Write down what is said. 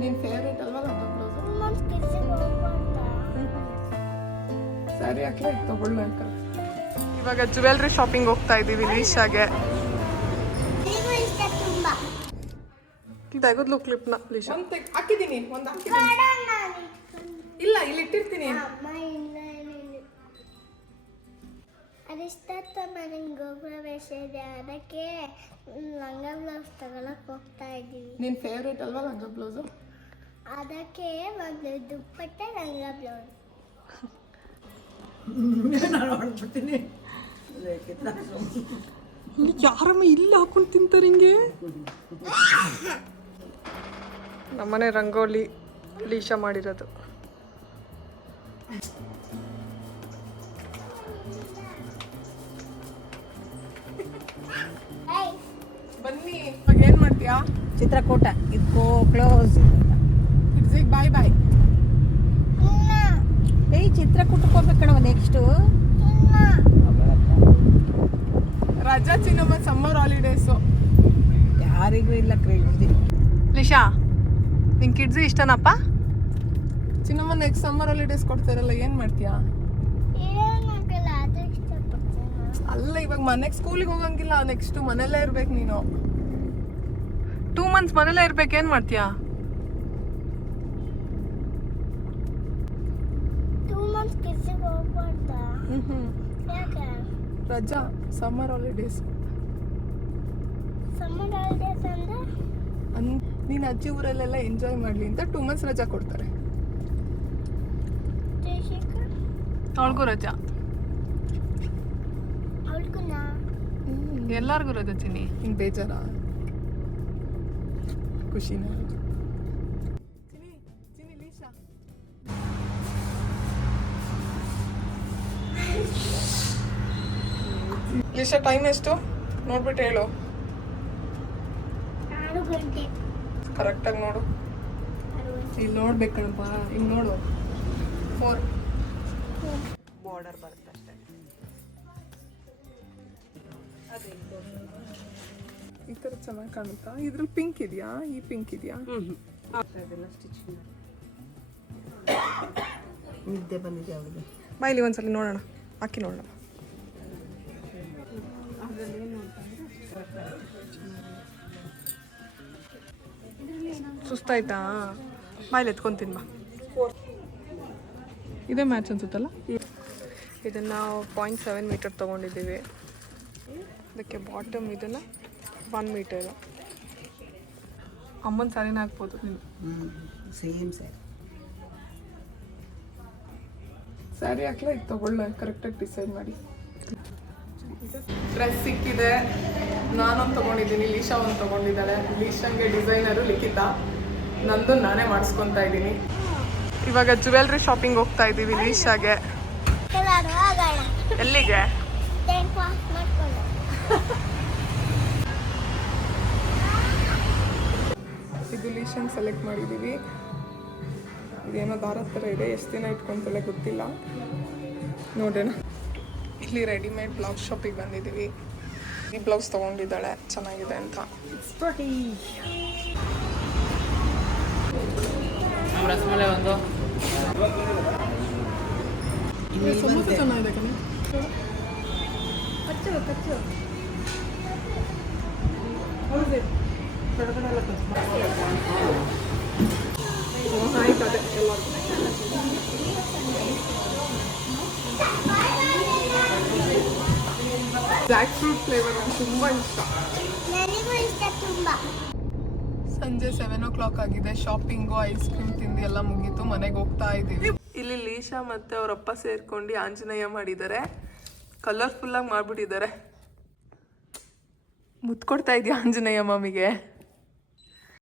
ನಿನ್ನ ಫೇವ್ರೇಟ್ ಅಲ್ವಾ ಲಂಗ ಬ್ಲೌಸ್? ಸರಿ ಹಾಕ್ರೆ ತಗೊಳ್ಳು ಅಕ್ಕ. ಇವಾಗ ಜ್ಯುವೆಲ್ರಿ ಶಾಪಿಂಗ್ ಹೋಗ್ತಾ ಇದ್ದೀವಿ ಲೀಶಾಗೆ. ತೆಗೆದ್ಲು ಕ್ಲಿಪ್ನ ಲೀಶಾ. ಹಾಕಿದ್ದೀನಿ, ಒಂದು ಹಾಕಿದ್ದೀನಿ. ಇಲ್ಲ, ಇಲ್ಲಿ ಇಟ್ಟಿರ್ತೀನಿ. ಅರಿಷ್ಟತ್ತ ಮನೆಗೆ ಗೃಹಪ್ರವೇಶ ಇದೆ, ಅದಕ್ಕೆ ಲಂಗ ಬ್ಲೌಸ್ ತಗೊಳಕ್ ಹೋಗ್ತಾ ಇದ್ದೀವಿ. ನಿನ್ನ ಫೇವ್ರೇಟ್ ಅಲ್ವಾ ಲಂಗ ಬ್ಲೌಸು? ಅದಕ್ಕೆ ಒಂದು ದುಪ್ಪಟ್ಟೆ ಲಂಗ ಬ್ಲೌಸ್. ನಾನು ಹೊಡ್ಬಿಡ್ತೀನಿ. ಯಾರಮ್ಮ ಇಲ್ಲಿ ಹಾಕೊಂಡು ತಿಂತಾರೆ ಹಿಂಗೆ? ನಮ್ಮನೆ ರಂಗೋಲಿ ಲೀಶಾ ಮಾಡಿರೋದು. ಬನ್ನಿ, ಇವಾಗ ಏನ್ ಮಾಡ್ತೀಯಾ? ಚಿತ್ರಕೂಟ ಇದಕ್ಕೋ ಕ್ಲೋಸ್. ಇಟ್ಸ್ ಬಾಯ್ ಬಾಯ್. ಏಯ್ ಚಿತ್ರಕೂಟಕ್ಕೆ ಹೋಗ್ಬೇಕು ಕಣವ ನೆಕ್ಸ್ಟು. ರಜಾ ಚಿನ್ನಮ್ಮ ಸಮ್ಮರ್ ಹಾಲಿಡೇಸು. ಯಾರಿಗೂ ಇಲ್ಲ ಕ್ರೇಜಿ. ಲೀಶಾ, ನಿನ್ ಕಿಡ್ಸ್ ಇಷ್ಟನಪ್ಪ? ಚಿನ್ನಮ್ಮ ನೆಕ್ಸ್ಟ್ ಸಮ್ಮರ್ ಹಾಲಿಡೇಸ್ ಕೊಡ್ತಾರಲ್ಲ, ಏನ್ ಮಾಡ್ತೀಯಾ? ಅಲ್ಲ, ಇವಾಗ ಮನೆಗೆ ಸ್ಕೂಲಿಗೆ ಹೋಗಂಗಿಲ್ಲ, ನೆಕ್ಸ್ಟ್ ಮನೆಯಲ್ಲೇ ಇರ್ಬೇಕು ನೀನು. 2 months ಮನೆಯಲ್ಲೇ ಇರ್ಬೇಕು. ಏನ್ ಮಾಡ್ತೀಯಾ? 2 months ಕಿಡ್ಸಿಗೆ ಹೋಗ್ಬಾರ್ದಾ? ಯಾಕೆ? ರಜಾ, ಸಮ್ಮರ್ ಹಾಲಿಡೇಸ್. ಸಮ್ಮರ್ ಹಾಲಿಡೇಸ್ ಅಂದ್ರೆ ನೀನು ಅಜ್ಜಿ ಊರಲ್ಲೆಲ್ಲ ಎಂಜಾಯ್ ಮಾಡಲಿ ಅಂತ 2 months ರಜಾ ಕೊಡ್ತಾರೆ. ಅವಳಿಗೂ ರಜಾ. ಅವಳಿಗೂನಾ? ಎಲ್ಲಾರ್ಗೂ ರಜಾ ಚಿನ್ನಿ. ಹಿಂಗೆ ಬೇಜಾರ? ಖುಷಿನ? ಚಿನ್ನಿ ಲೀಶಾ, ಲೀಶಾ ಟೈಮ್ ಎಷ್ಟು ನೋಡ್ಬಿಟ್ಟು ಹೇಳು. 6 ಗಂಟೆ. ಕರೆಕ್ಟಾಗಿ ನೋಡು. ಇಲ್ಲಿ ನೋಡ್ಬೇಕಣಪ್ಪ, ಇಲ್ಲಿ ನೋಡು. 4 ಬಾರ್ಡರ್ ಬರುತ್ತೆ ಅಷ್ಟೇ. ಈ ಥರ ಚೆನ್ನಾಗಿ ಕಾಣುತ್ತಾ? ಇದ್ರಲ್ಲಿ ಪಿಂಕ್ ಇದೆಯಾ? ಈ ಪಿಂಕ್ ಇದೆಯಾ? ಅದೆಲ್ಲ ಸ್ಟಿಚಿಂಗ್ ನಿದ್ದೆ ಬಂದಿದೆ ಅವಳಿಗೆ. ಬಾ ಇಲ್ಲಿ ಒಂದ್ಸಲ ನೋಡೋಣ, ಹಾಕಿ ನೋಡೋಣ. ಸುಸ್ತಾಯ್ತಾ? ಬಾಯಲ್ಲಿ ಎತ್ಕೊಂತೀನಿ ಬಾ. ಇದೇ ಮ್ಯಾಚ್ ಅನ್ಸುತ್ತಲ್ಲ. ಇದನ್ನು 0.7 ಮೀಟರ್ ತೊಗೊಂಡಿದ್ದೀವಿ. ಅದಕ್ಕೆ ಬಾಟಮ್ ಇದನ್ನು 1 ಮೀಟರ್. ಅಮ್ಮನ ಸ್ಯಾರಿನ ಹಾಕ್ಬೋದು ನೀನು. ಸೇಮ್ ಸ್ಯಾರಿ. ಸ್ಯಾರಿ ಹಾಕ್ಲಾ ಇದು ತೊಗೊಳ್ಳ? ಕರೆಕ್ಟಾಗಿ ಡಿಸೈಡ್ ಮಾಡಿ. ಡ್ರೆಸ್ ಸಿಕ್ಕಿದೆ. ನಾನೊಂದು ತೊಗೊಂಡಿದ್ದೀನಿ, ಲೀಶಾ ಒಂದು ತೊಗೊಂಡಿದ್ದಾಳೆ. ಲೀಶಾಂಗೆ ಡಿಸೈನರು ಲಿಖಿತ, ನಂದು ನಾನೇ ಮಾಡಿಸ್ಕೊತಾ ಇದ್ದೀನಿ. ಇವಾಗ ಜ್ಯುವೆಲ್ರಿ ಶಾಪಿಂಗ್ ಹೋಗ್ತಾ ಇದ್ದೀವಿ ಲೀಶಾಗೆ. ಎಲ್ಲಿಗೆ? ಇದು ಲೀಶಾಂಗ್ ಸೆಲೆಕ್ಟ್ ಮಾಡಿದ್ದೀವಿ. ಇದೇನೋ ದಾರದ ಥರ ಇದೆ, ಎಷ್ಟು ದಿನ ಇಟ್ಕೊಂತಲೇ ಗೊತ್ತಿಲ್ಲ, ನೋಡೋಣ. ಇಲ್ಲಿ ರೆಡಿಮೇಡ್ ಬ್ಲೌಸ್ ಶಾಪಿಗೆ ಬಂದಿದ್ದೀವಿ. ಈ ಬ್ಲೌಸ್ ತೊಗೊಂಡಿದ್ದಾಳೆ, ಚೆನ್ನಾಗಿದೆ ಅಂತ. ರಸಮಲೈ ಒಂದು ಸಮೋಸ ಚೆನ್ನಾಗಿದೆ ಕಣೆ. ಆಯ್ತು, ಅದೇ ಜಾಕ್ ಫ್ರೂಟ್ ಫ್ಲೇವರ್ ನಂಗೆ ತುಂಬ ಇಷ್ಟ. ನನಗೂ ಇಷ್ಟ ತುಂಬಾ. ಸಂಜೆ 7 o'clock ಆಗಿದೆ. ಶಾಪಿಂಗು, ಐಸ್ ಕ್ರೀಮ್ ತಿಂದು ಎಲ್ಲ ಮುಗೀತು. ಮನೆಗೆ ಹೋಗ್ತಾ ಇದ್ದೀವಿ. ಇಲ್ಲಿ ಲೀಶಾ ಮತ್ತೆ ಅವರಪ್ಪ ಸೇರ್ಕೊಂಡು ಆಂಜನೇಯ ಮಾಡಿದ್ದಾರೆ. ಕಲರ್ಫುಲ್ಲಾಗಿ ಮಾಡಿಬಿಟ್ಟಿದ್ದಾರೆ. ಮುತ್ಕೊಡ್ತಾ ಇದೆಯಾ ಆಂಜನೇಯ ಮಮ್ಮಿಗೆ?